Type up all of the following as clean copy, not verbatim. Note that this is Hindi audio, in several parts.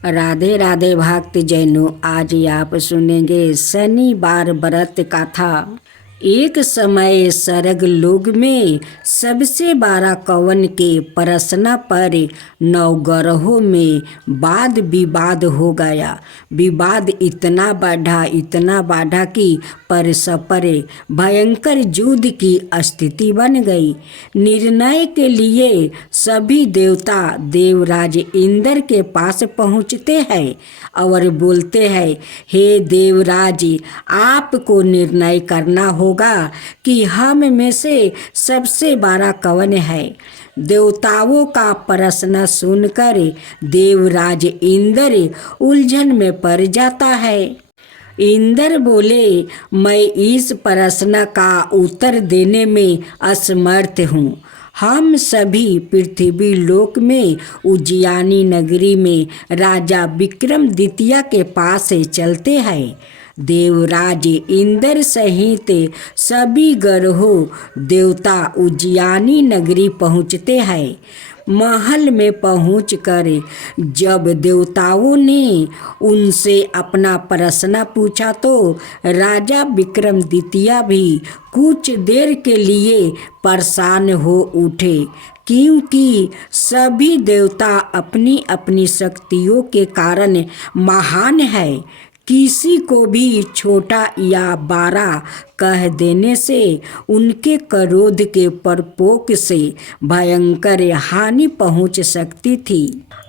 राधे राधे भक्त जैनों, आज आप सुनेंगे शनिवार व्रत कथा। एक समय सरग लोग में सबसे बड़ा कवन के प्रश्न पर नवग्रहों में वाद विवाद हो गया। विवाद इतना बढ़ा कि परस्पर भयंकर युद्ध की स्थिति बन गई। निर्णय के लिए सभी देवता देवराज इंद्र के पास पहुँचते हैं और बोलते हैं, हे देवराज, आपको निर्णय करना होगा कि हम में से सबसे बड़ा कौन है। देवताओं का प्रश्न सुनकर देवराज इंद्र उलझन में पड़ जाता है। इंद्र बोले, मैं इस प्रश्न का उत्तर देने में असमर्थ हूँ। हम सभी पृथ्वी लोक में उज्जैनी नगरी में राजा विक्रमादित्य के पास चलते हैं। देवराज इंद्र सहित सभी ग्रहों देवता उज्जैनी नगरी पहुँचते हैं। महल में पहुंचकर जब देवताओं ने उनसे अपना प्रश्न पूछा तो राजा विक्रमादित्य भी कुछ देर के लिए परेशान हो उठे, क्योंकि सभी देवता अपनी अपनी शक्तियों के कारण महान है। किसी को भी छोटा या बड़ा कह देने से उनके क्रोध के प्रकोप से भयंकर हानि पहुंच सकती थी।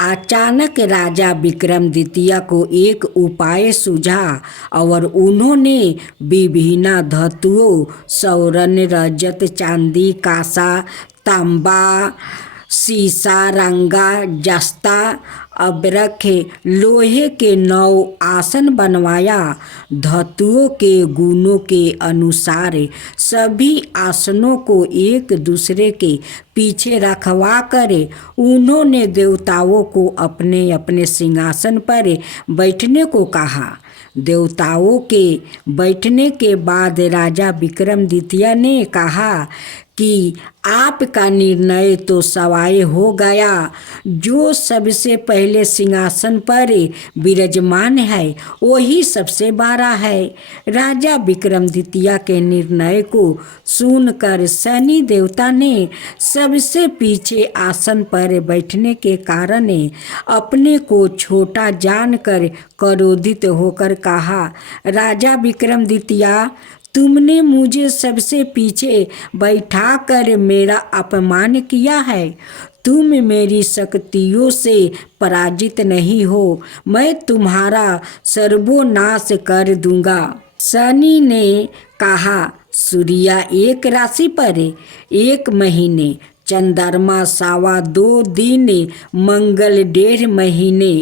अचानक राजा विक्रमादित्य को एक उपाय सूझा और उन्होंने विभिन्न धातुओं स्वर्ण, रजत, चांदी, कांसा, तांबा, सीसा, रंगा, जस्ता, अब्रक, लोहे के 9 आसन बनवाया। धातुओं के गुणों के अनुसार सभी आसनों को एक दूसरे के पीछे रखवा कर उन्होंने देवताओं को अपने अपने सिंहासन पर बैठने को कहा। देवताओं के बैठने के बाद राजा विक्रमादित्य ने कहा कि आपका निर्णय तो सवाय हो गया। जो सबसे पहले सिंहासन पर विराजमान है वही सबसे बड़ा है। राजा विक्रमादित्य के निर्णय को सुनकर शनि देवता ने सबसे पीछे आसन पर बैठने के कारण अपने को छोटा जानकर क्रोधित होकर कहा, राजा विक्रमादित्य, तुमने मुझे सबसे पीछे बैठाकर मेरा अपमान किया है। तुम मेरी शक्तियों से पराजित नहीं हो। मैं तुम्हारा सर्वनाश कर दूंगा। शनि ने कहा, सूर्य एक राशि पर 1 महीने, चंद्रमा 2.25 दिन, मंगल 1.5 महीने,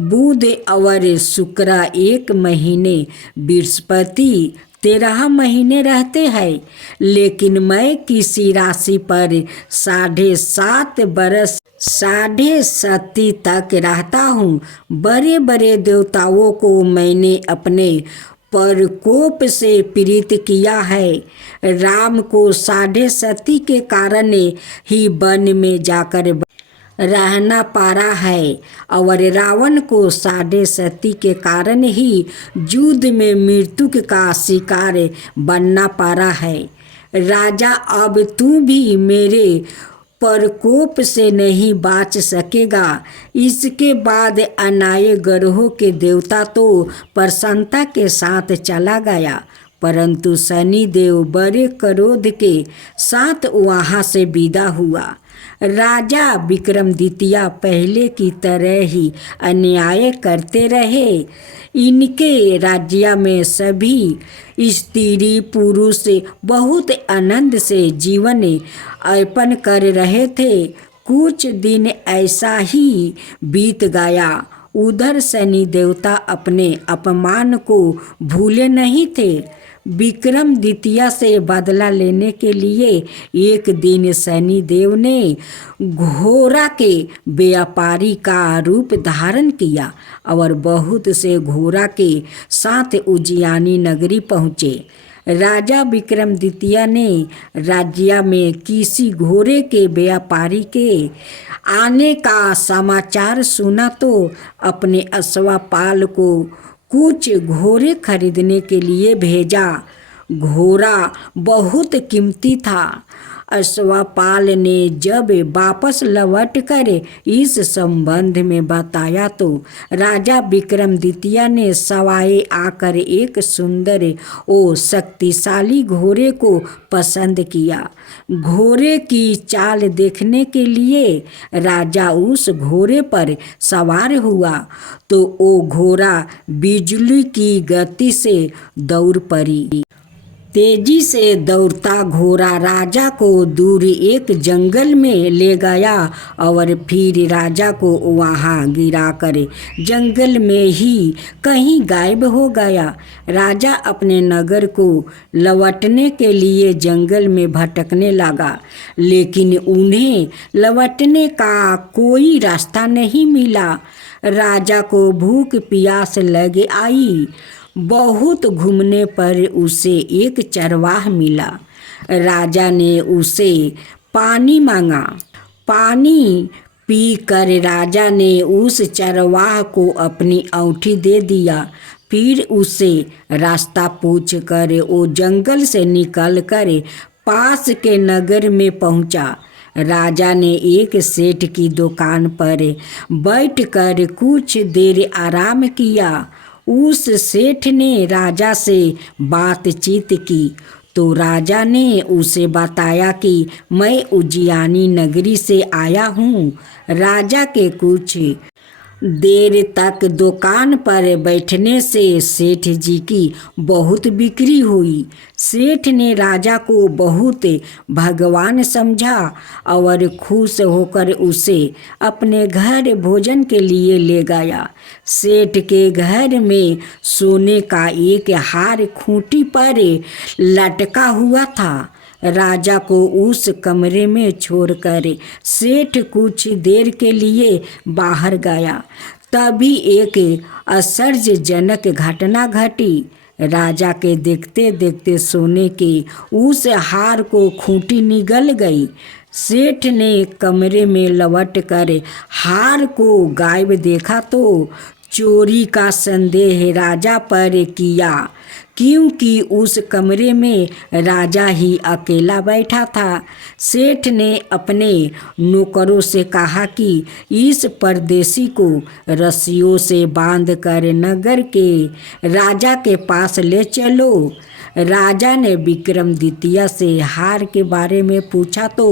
बुध और शुक्र 1 महीने, बृहस्पति 13 महीने रहते हैं। लेकिन मैं किसी राशि पर 7.5 बरस 7.5 तक रहता हूँ। बड़े बड़े देवताओं को मैंने अपने प्रकोप से पीड़ित किया है। राम को 7.5 के कारण ही वन में जाकर रहना पड़ा है और रावण को 7.5 के कारण ही युद्ध में मृत्यु का शिकार बनना पड़ा है। राजा, अब तू भी मेरे प्रकोप से नहीं बच सकेगा। इसके बाद अन्य ग्रहों के देवता तो प्रसन्नता के साथ चला गया, परंतु शनिदेव बड़े क्रोध के साथ वहाँ से विदा हुआ। राजा विक्रमादित्य पहले की तरह ही अन्याय करते रहे। इनके राज्य में सभी स्त्री पुरुष बहुत आनंद से जीवन यापन कर रहे थे। कुछ दिन ऐसा ही बीत गया। उधर शनि देवता अपने अपमान को भूले नहीं थे। विक्रमादित्य से बदला लेने के लिए एक दिन शनि देव ने घोड़ा के व्यापारी का रूप धारण किया और बहुत से घोड़ा के साथ उज्जैनी नगरी पहुँचे। राजा विक्रमादित्य ने राज्य में किसी घोड़े के व्यापारी के आने का समाचार सुना तो अपने अश्वपाल को कुछ घोड़े खरीदने के लिए भेजा। घोड़ा बहुत कीमती था। अश्वपाल ने जब वापस लौट कर इस संबंध में बताया तो राजा विक्रमादित्य ने सवाए आकर एक सुंदर और शक्तिशाली घोड़े को पसंद किया। घोड़े की चाल देखने के लिए राजा उस घोड़े पर सवार हुआ तो वो घोड़ा बिजली की गति से दौड़ पड़ी। तेजी से दौड़ता घोड़ा राजा को दूर एक जंगल में ले गया और फिर राजा को वहां गिराकर जंगल में ही कहीं गायब हो गया। राजा अपने नगर को लौटने के लिए जंगल में भटकने लगा, लेकिन उन्हें लौटने का कोई रास्ता नहीं मिला। राजा को भूख प्यास लग आई। बहुत घूमने पर उसे एक चरवाह मिला। राजा ने उसे पानी मांगा। पानी पीकर राजा ने उस चरवाह को अपनी औंठी दे दिया। फिर उसे रास्ता पूछकर वो जंगल से निकलकर पास के नगर में पहुंचा। राजा ने एक सेठ की दुकान पर बैठकर कुछ देर आराम किया। उस सेठ ने राजा से बातचीत की तो राजा ने उसे बताया कि मैं उज्जैनी नगरी से आया हूँ। राजा के कुछ देर तक दुकान पर बैठने से सेठ जी की बहुत बिक्री हुई। सेठ ने राजा को बहुत भगवान समझा और खुश होकर उसे अपने घर भोजन के लिए ले गया। सेठ के घर में सोने का एक हार खूंटी पर लटका हुआ था। राजा को उस कमरे में छोड़कर सेठ कुछ देर के लिए बाहर गया। तभी एक आश्चर्यजनक घटना घटी। राजा के देखते देखते सोने के उस हार को खूंटी निगल गई। सेठ ने कमरे में लौट कर हार को गायब देखा तो चोरी का संदेह राजा पर किया, क्योंकि उस कमरे में राजा ही अकेला बैठा था। सेठ ने अपने नौकरों से कहा कि इस परदेसी को रस्सियों से बांधकर नगर के राजा के पास ले चलो। राजा ने विक्रमादित्य से हार के बारे में पूछा तो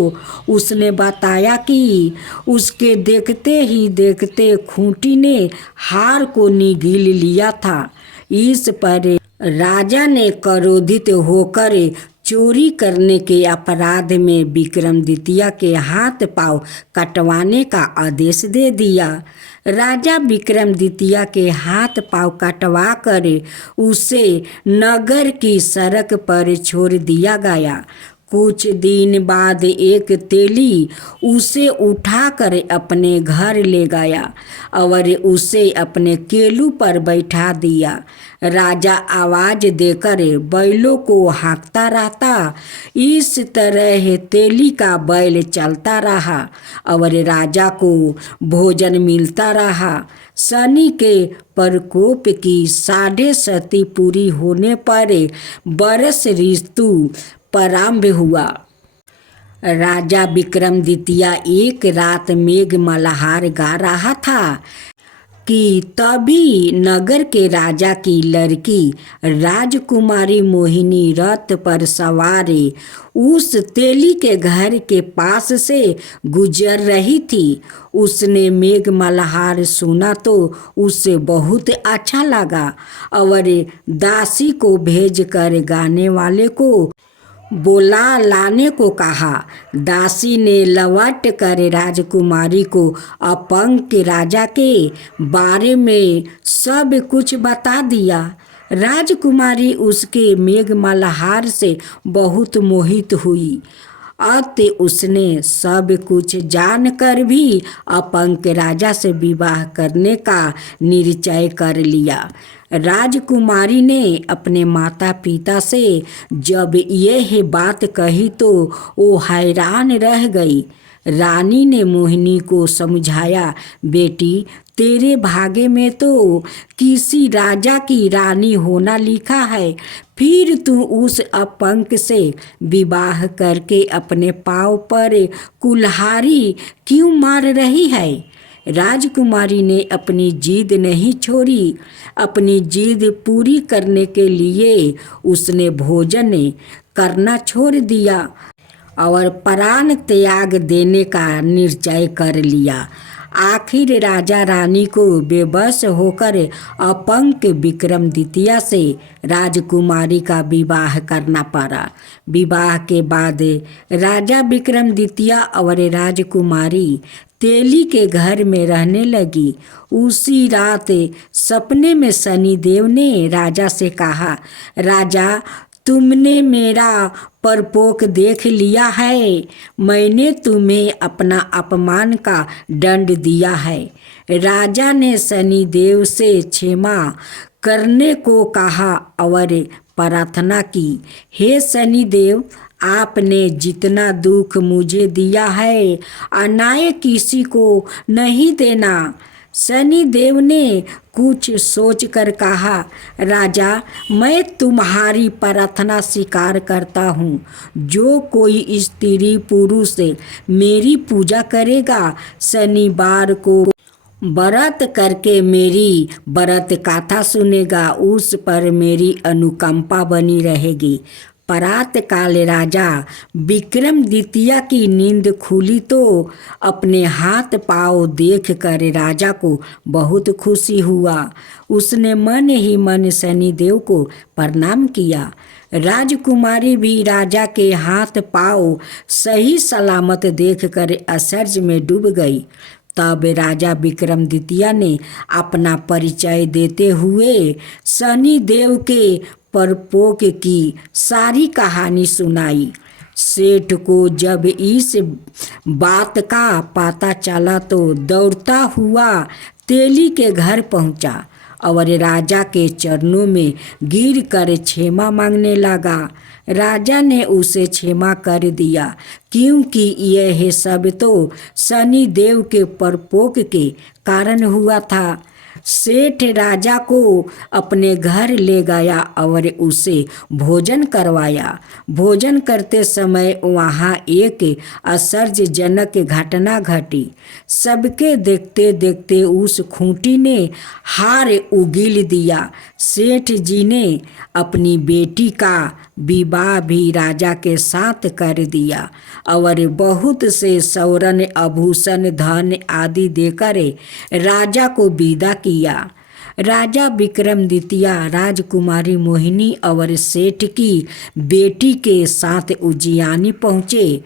उसने बताया कि उसके देखते ही देखते खूंटी ने हार को निगल लिया था। इस पर राजा ने क्रोधित होकर चोरी करने के अपराध में विक्रमादित्य के हाथ पांव कटवाने का आदेश दे दिया। राजा विक्रमादित्य के हाथ पांव कटवा कर उसे नगर की सड़क पर छोड़ दिया गया। कुछ दिन बाद एक तेली उसे उठाकर अपने घर ले गया और उसे अपने केलू पर बैठा दिया। राजा आवाज देकर बैलों को हाँकता रहता। इस तरह तेली का बैल चलता रहा और राजा को भोजन मिलता रहा। शनि के प्रकोप की 7.5 पूरी होने पर बरस ऋतु प्रारंभ हुआ। राजा विक्रमादित्य एक रात मेघ मल्हार गा रहा था कि तभी नगर के राजा की लड़की राजकुमारी मोहिनी रथ पर सवार उस तेली के घर के पास से गुजर रही थी। उसने मेघ मल्हार सुना तो उसे बहुत अच्छा लगा और दासी को भेजकर गाने वाले को बोला लाने को कहा। दासी ने लौट कर राजकुमारी को अपंग के राजा के बारे में सब कुछ बता दिया। राजकुमारी उसके मेघ मल्हार से बहुत मोहित हुई अतः उसने सब कुछ जानकर भी अपंक राजा से विवाह करने का निश्चय कर लिया। राजकुमारी ने अपने माता पिता से जब यह बात कही तो वो हैरान रह गई। रानी ने मोहिनी को समझाया, बेटी तेरे भाग्य में तो किसी राजा की रानी होना लिखा है, फिर तू उस अपंक से विवाह करके अपने पाँव पर कुल्हाड़ी क्यों मार रही है। राजकुमारी ने अपनी जिद नहीं छोड़ी। अपनी जिद पूरी करने के लिए उसने भोजन करना छोड़ दिया और प्राण त्याग देने का निश्चय कर लिया। आखिर राजा रानी को बेबस होकर अपंक विक्रमादित्य से राजकुमारी का विवाह करना पड़ा। विवाह के बाद राजा विक्रमादित्य और राजकुमारी तेली के घर में रहने लगी। उसी रात सपने में शनिदेव ने राजा से कहा, राजा तुमने मेरा परपोक देख लिया है, मैंने तुम्हें अपना अपमान का दंड दिया है। राजा ने शनिदेव से क्षमा करने को कहा और प्रार्थना की, हे शनिदेव आपने जितना दुख मुझे दिया है अनाय किसी को नहीं देना। शनिदेव ने कुछ सोचकर कहा, राजा मैं तुम्हारी प्रार्थना स्वीकार करता हूँ। जो कोई स्त्री पुरुष मेरी पूजा करेगा, शनिवार को व्रत करके मेरी व्रत कथा सुनेगा, उस पर मेरी अनुकंपा बनी रहेगी। प्रातः काल राजा विक्रमादित्य की नींद खुली तो अपने हाथ पाँव देख कर राजा को बहुत खुशी हुआ। उसने मन ही मन शनिदेव को प्रणाम किया। राजकुमारी भी राजा के हाथ पाँव सही सलामत देखकर आश्चर्य में डूब गई। तब राजा विक्रमादित्य ने अपना परिचय देते हुए शनिदेव के परपोक की सारी कहानी सुनाई। सेठ को जब इस बात का पता चला तो दौड़ता हुआ तेली के घर पहुंचा और राजा के चरणों में गिरकर क्षमा मांगने लगा। राजा ने उसे क्षमा कर दिया, क्योंकि यह सब तो शनिदेव के परपोक के कारण हुआ था। सेठ राजा को अपने घर ले गया और उसे भोजन करवाया। भोजन करते समय वहाँ एक आश्चर्यजनक घटना घटी। सबके देखते देखते उस खूंटी ने हार उगील दिया। सेठ जी ने अपनी बेटी का विवाह भी राजा के साथ कर दिया और बहुत से स्वर्ण आभूषण धन आदि देकर राजा को विदा किया। राजा विक्रमादित्य राजकुमारी मोहिनी और सेठ की बेटी के साथ उज्जैनी पहुँचे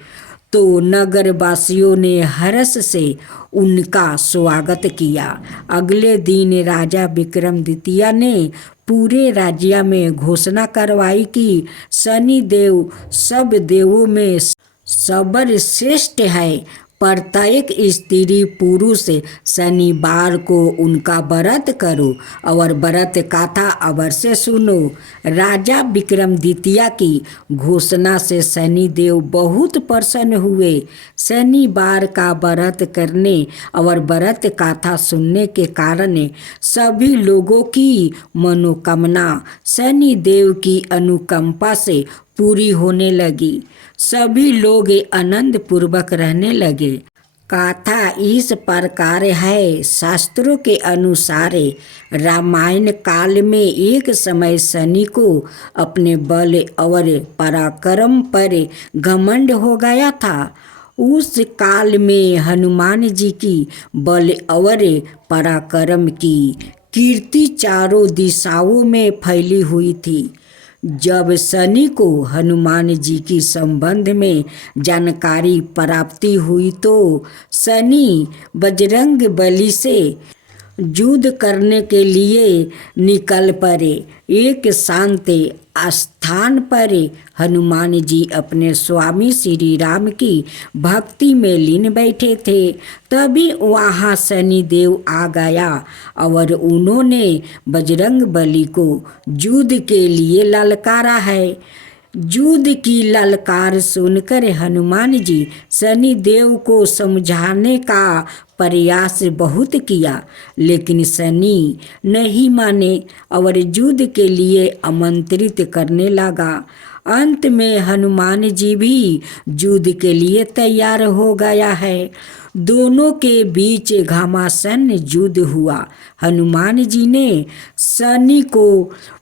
तो नगरवासियों ने हर्ष से उनका स्वागत किया। अगले दिन राजा विक्रमादित्य ने पूरे राज्य में घोषणा करवाई कि शनिदेव सब देवों में सर्वश्रेष्ठ है। प्रत्येक स्त्री पुरुष शनिवार को उनका व्रत करो और व्रत कथा अवश्य सुनो। राजा विक्रमादित्य की घोषणा से शनिदेव बहुत प्रसन्न हुए। शनिवार का व्रत करने और व्रत कथा सुनने के कारण सभी लोगों की मनोकामना शनिदेव की अनुकंपा से पूरी होने लगी। सभी लोग आनंद पूर्वक रहने लगे। कथा इस प्रकार है। शास्त्रों के अनुसार रामायण काल में एक समय शनि को अपने बल और पराक्रम पर घमंड हो गया था। उस काल में हनुमान जी की बल और पराक्रम की कीर्ति चारों दिशाओं में फैली हुई थी। जब शनि को हनुमान जी की संबंध में जानकारी प्राप्ति हुई तो शनि बजरंग बली से युद्ध करने के लिए निकल पड़े। एक शांत स्थान पर हनुमान जी अपने स्वामी श्री राम की भक्ति में लीन बैठे थे। तभी वहाँ शनिदेव आ गया और उन्होंने बजरंग बली को युद्ध के लिए ललकारा है। युद्ध की ललकार सुनकर हनुमान जी शनिदेव को समझाने का प्रयास बहुत किया, लेकिन शनि नहीं माने और युद्ध के लिए आमंत्रित करने लगा। अंत में हनुमान जी भी युद्ध के लिए तैयार हो गया है। दोनों के बीच घमासान युद्ध हुआ। हनुमान जी ने शनि को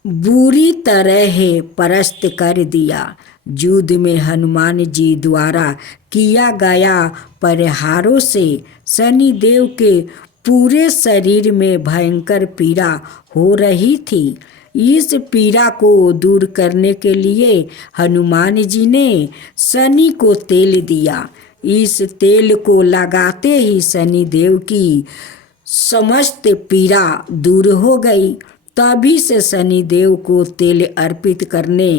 बुरी तरह परास्त कर दिया। युद्ध में हनुमान जी द्वारा किया गया प्रहारों से शनि देव के पूरे शरीर में भयंकर पीड़ा हो रही थी। इस पीड़ा को दूर करने के लिए हनुमान जी ने शनि को तेल दिया। इस तेल को लगाते ही शनि देव की समस्त पीड़ा दूर हो गई। तभी से शनि देव को तेल अर्पित करने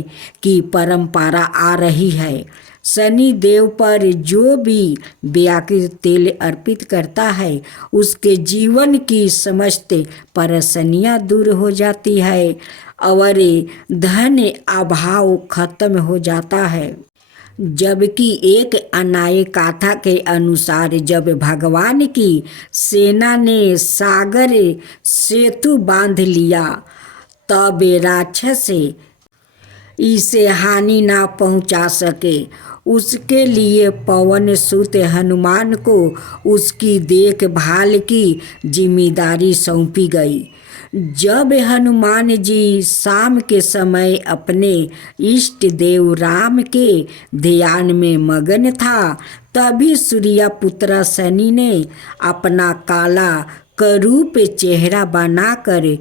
की परंपरा आ रही है। शनि देव पर जो भी व्याकृत तेल अर्पित करता है उसके जीवन की समस्त परेशानियां दूर हो जाती है और धन अभाव खत्म हो जाता है। जबकि एक अन्य कथा के अनुसार जब भगवान की सेना ने सागर सेतु बांध लिया तब राक्षस इसे हानि ना पहुंचा सके। उसके लिए पवन सुत हनुमान को उसकी देखभाल की जिम्मेदारी सौंपी गई। जब हनुमान जी शाम के समय अपने इष्ट देव राम के ध्यान में मगन था, तभी सूर्यपुत्र शनि ने अपना काला करूप चेहरा बनाकर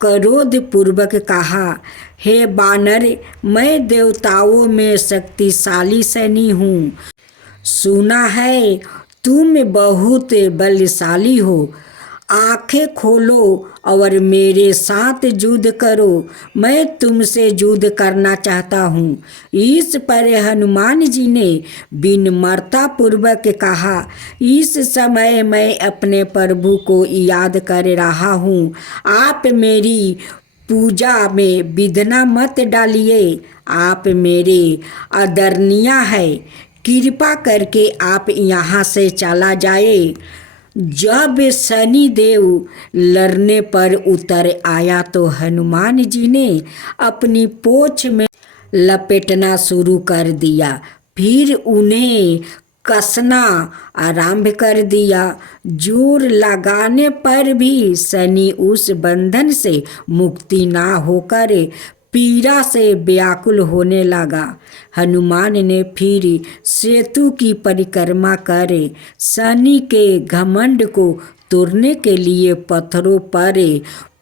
क्रोध पूर्वक कहा, हे बानर, मैं देवताओं में शक्तिशाली शनि हूँ। सुना है तुम बहुत बलशाली हो। आंखें खोलो और मेरे साथ युद्ध करो। मैं तुमसे युद्ध करना चाहता हूँ। इस पर हनुमान जी ने विनम्रता पूर्वक कहा, इस समय मैं अपने प्रभु को याद कर रहा हूँ। आप मेरी पूजा में विघ्न मत डालिए। आप मेरे आदरणीय हैं। कृपा करके आप यहाँ से चला जाए। जब शनि देव लड़ने पर उतर आया तो हनुमान जी ने अपनी पोंछ में लपेटना शुरू कर दिया। फिर उन्हें कसना आरंभ कर दिया। जोर लगाने पर भी शनि उस बंधन से मुक्ति ना होकर पीड़ा से व्याकुल होने लगा। हनुमान ने फिर सेतु की परिक्रमा कर शनि के घमंड को तोड़ने के लिए पत्थरों पर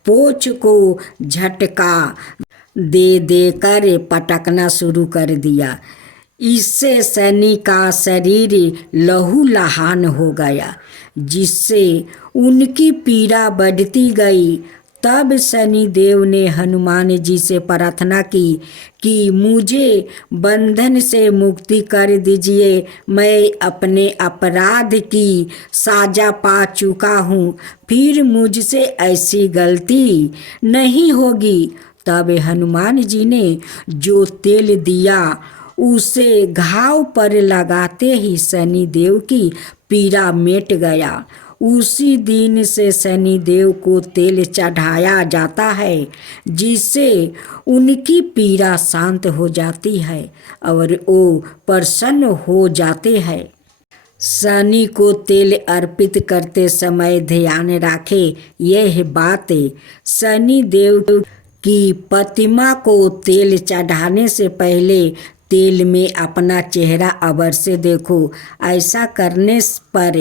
पोंछ को झटका दे देकर पटकना शुरू कर दिया। इससे शनि का शरीर लहूलुहान हो गया, जिससे उनकी पीड़ा बढ़ती गई। तब शनि देव ने हनुमान जी से प्रार्थना की कि मुझे बंधन से मुक्ति कर दीजिए। मैं अपने अपराध की सजा पा चुका हूँ, फिर मुझसे ऐसी गलती नहीं होगी। तब हनुमान जी ने जो तेल दिया उसे घाव पर लगाते ही शनि देव की पीड़ा मिट गया। उसी दिन से शनि देव को तेल चढ़ाया जाता है, जिससे उनकी पीड़ा शांत हो जाती है और वो प्रसन्न हो जाते हैं। शनि को तेल अर्पित करते समय ध्यान रखें यह बात, शनि देव की प्रतिमा को तेल चढ़ाने से पहले तेल में अपना चेहरा अवश्य देखो। ऐसा करने पर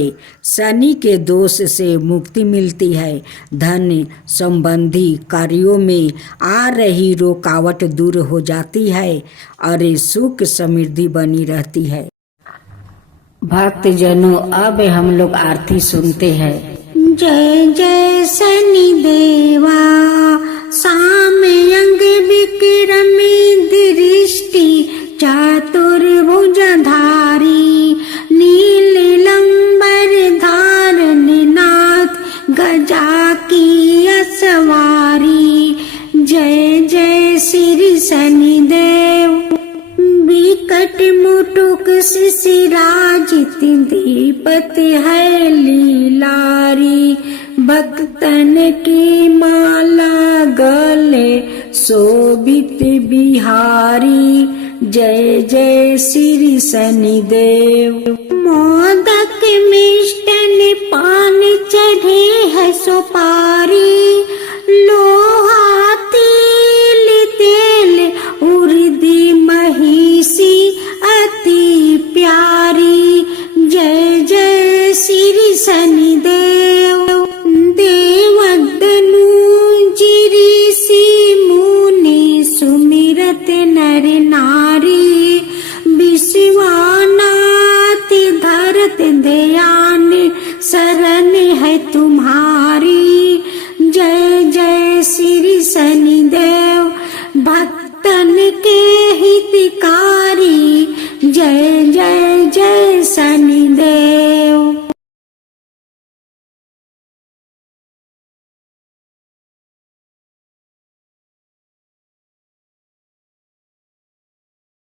शनि के दोष से मुक्ति मिलती है। धन संबंधी कार्यों में आ रही रुकावट दूर हो जाती है और सुख समृद्धि बनी रहती है। भक्तजनों, अब हम लोग आरती सुनते हैं। जय जय शनि देवा सामयंग विक्रमी दृष्टि चतुर्भुजधारी नीलंबर धारण नाथ गजा की असवारी। जय जय श्री शनिदेव विकट मुटुक शिशिराजित दीपत है लीलारी। भक्तन की माला गले शोभित बिहारी। जय जय श्री शनिदेव मोदक मिष्टन पान चढ़े है सुपारी। लोहा तिल तेल उर्दी महिषी अति प्यारी। जय जय श्री शनिदेव देवदनु ऋषि मुनि सुमिरत नर नारी। विश्वनाथ धरत ध्यान शरण है तुम्हारी। जय जय श्री शनिदेव भक्तन के हितकारी। जय जय जय शनिदेव।